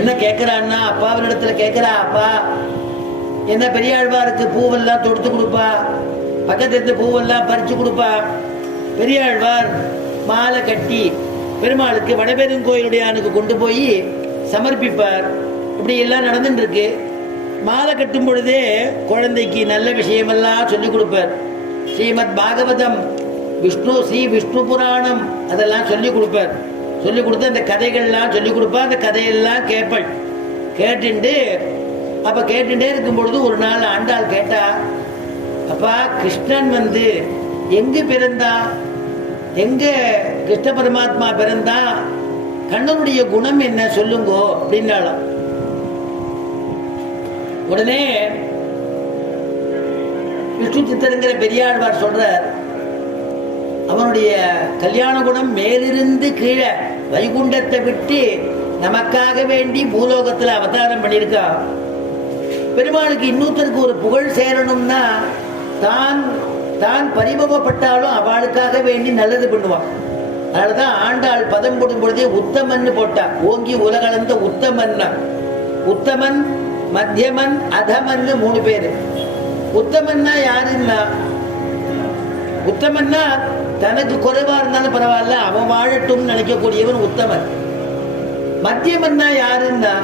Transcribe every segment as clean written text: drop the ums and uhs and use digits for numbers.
என்ன கேட்கிறான்னா, அப்பாவினிடத்துல கேட்கிறா, அப்பா என்ன பெரியாழ்வாருக்கு பூவெல்லாம் தொடுத்து கொடுப்பா, பக்கத்துல இருந்து பூவெல்லாம் பறிச்சு கொடுப்பா. பெரியாழ்வார் மாலை கட்டி பெருமாளுக்கு வடபெருங்கோயிலுடையானுக்கு கொண்டு போய் சமர்ப்பிப்பார். இப்படி எல்லாம் நடந்துட்டு இருக்கு. மாலை கட்டும் பொழுதே குழந்தைக்கு நல்ல விஷயமெல்லாம் சொல்லிக் கொடுப்பார். ஸ்ரீமத் பாகவதம், ஸ்ரீ விஷ்ணு புராணம் அதெல்லாம் சொல்லிக் கொடுப்பார். சொல்லிக் கொடுத்து அந்த கதைகள்லாம் சொல்லிக் கொடுப்பா. அந்த கதையெல்லாம் கேட்பள். கேட்டுட்டே இருக்கும் பொழுது ஒரு நாள் ஆண்டாள் கேட்டா, அப்பா கிருஷ்ணன் எங்கு பிறந்தா, எங்க கிருஷ்ண பரமாத்மா பிறந்தா, கண்ணனுடைய குணம் என்ன சொல்லுங்கோ அப்படின்னாலும். உடனே விஷ்ணு சித்தருங்கிற பெரியாழ்வார் சொல்றார், அவனுடைய கல்யாண குணம் மேலிருந்து கீழே வைகுண்டத்தை விட்டு நமக்காக வேண்டி பூலோகத்துல அவதாரம் பண்ணியிருக்கா. பெருமாளுக்கு இன்னொருத்தருக்கு ஒரு புகழ் சேரணும்னா தான் தான் பரிபவப்பட்டாலும் அவளுக்காக வேண்டி நல்லது பண்ணுவான். அதனாலதான் ஆண்டாள் பதம் போடும் பொழுதே உத்தமன் போட்டா. ஓங்கி உலகளந்த உத்தமன், உத்தமன், மத்தியமன், அதமன் 3 பேரு. உத்தமன்னா யாருன்னா, உத்தமன்னா தனக்கு குறைவா இருந்தாலும் பரவாயில்ல அவன் வாழட்டும் நினைக்கக்கூடியவன் உத்தமன். மத்தியமன்னா யாருன்னா,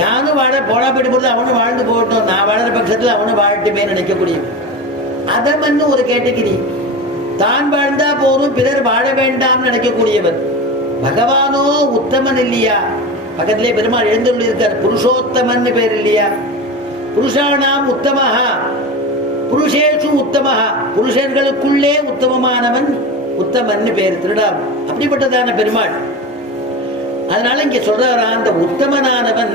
நானும் வாழ போனா போயிட்டு போது அவனும் வாழ்ந்து போகட்டும், நான் வாழற பட்சத்துல அவனும் வாழட்டுமே நினைக்கக்கூடியவன். அதமன்னு ஒரு கேட்டகிரி, தான் வாழ்ந்தா போதும் பிறர் வாழ வேண்டாம் நினைக்கக்கூடியவன். பகவானோ உத்தமன் இல்லையா, பக்கத்திலே பெருமாள் எழுந்துள்ள இருக்கார், புருஷோத்தமன் பேர் இல்லையா. புருஷானாம் உத்தமஹா புருஷேஷு உத்தமஹா, புருஷர்களுக்குள்ளே உத்தமமானவன் உத்தமன் பேர் திருடாம். அப்படிப்பட்டதான பெருமாள். அதனால இங்க சொல்றாரா, அந்த உத்தமனானவன்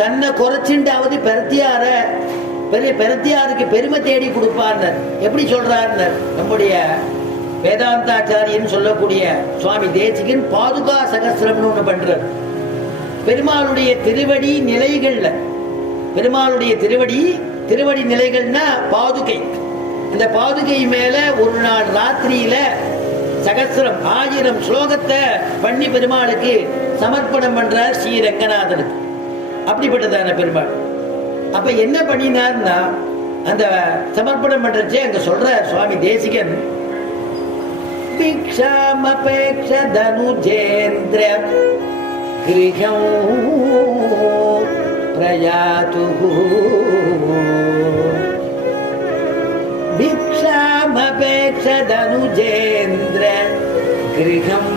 தன்னை குறைச்சிண்டாவது பெருத்தியாருக்கு பெருமை தேடி கொடுப்பார். எப்படி சொல்றார், நம்முடைய வேதாந்தாச்சாரியன் சொல்லக்கூடிய சுவாமி தேசிகன் பாதுகா சகஸ்திரம்னு ஒண்ணு பண்றார். பெருமாளுடைய திருவடி நிலைகள்ல, பெருமாளுடைய திருவடி நிலைகள்னா பாதுகை. அந்த பாதுகை மேல ஒரு நாள் ராத்திரியில சகஸ்திரம் 1000 ஸ்லோகத்தை பண்ணி பெருமாளுக்கு சமர்ப்பணம் பண்றார் ஸ்ரீ ரங்கநாதனுக்கு. அப்படிப்பட்டதான பெருமாள். அப்ப என்ன பண்ணினார்னா, அந்த சமர்ப்பணம் பண்றச்சே அங்க சொல்ற சுவாமி தேசிகன், பிக்ஷாமபேக்ஷ தனுஜேந்திர கிருஹம் பிரயாதுஹு, பிக்ஷாமபேக்ஷ தனுஜேந்திர கிருஹம்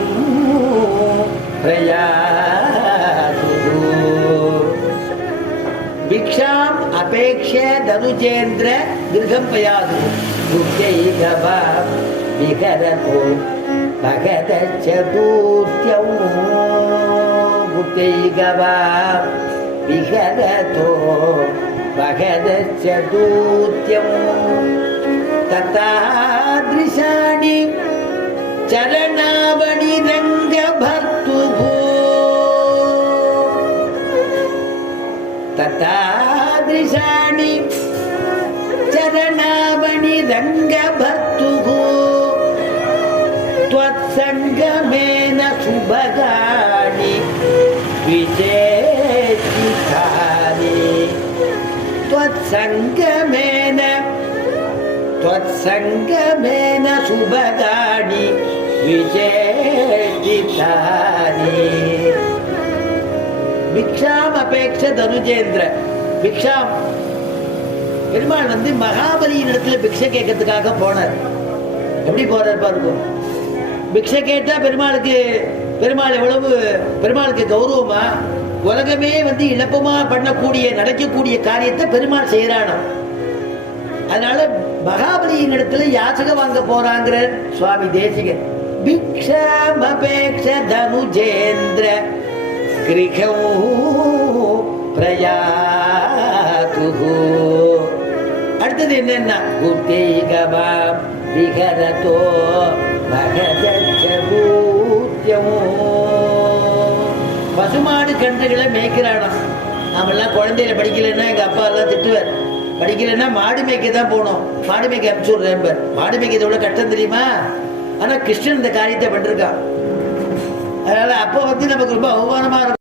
பிரயாதுஹு. பிக்ஷாம் அபேக்ஷ தனுஜேந்திர கிருஹம் பிரயாதுஹு. புக்தைகவா விஹரதோ பகதச்சதூத்யம், புக்தைகவா விஹரதோ பகதச்சதூத்யம். ததாத்ரிஷாணி சரணாவணி ரங்க பர்த்துஹு, ததாத்ரிஷாணி சரணாவணி ரங்க பர்த்துஹு. த்வத்சங்கமேன சுபகாணி விஜேஷிதானி, த்வத்சங்கமேன சுபகாணி விஜேஷிதானி. பிக்ஷாம் அபேக்ஷ தனுஜேந்திர. பிக்ஷாம் பெருமாள் மகாபலியின் இடத்துல பிக்ஷை கேட்கறதுக்காக போனார். எப்படி போறார் பாருங்க. பிக்ஷை கேட்டா பெருமாள் எவ்வளவு பெருமாளுக்கு கௌரவமா, உலகமே இழப்பமா பண்ணக்கூடிய நடக்கக்கூடிய காரியத்தை பெருமாள் செய்யறானோ. அதனால மகாபலியின் இடத்துல யாச்சக வாங்க போறாங்கிற சுவாமி தேசிகன். பிக்ஷாம் அபேக்ஷ தனுஜேந்திர கிருஹம் பிரயாதுஹு. அடுத்தது என்னன்னா, குத்தைகவாம் விஹரதோ பகதச்சதூத்யம். பசுமாடு கன்றுகளை மேய்க்கிறானாம். நாமெல்லாம் குழந்தையில படிக்கலைன்னா எங்க அப்பா எல்லாம் திட்டுவார், படிக்கலைன்னா மாடு மேய்க்க தான் போனோம், மாடு மேய்க்க அனுப்பிச்சு விடுறேன். மாடு மேய்க்கிறது எவ்வளவு கஷ்டம் தெரியுமா. ஆனா கிருஷ்ணன் இந்த காரியத்தை பண்ணிருக்கான். அதனால அப்போ நமக்கு ரொம்ப அவமானமா இருக்கும்.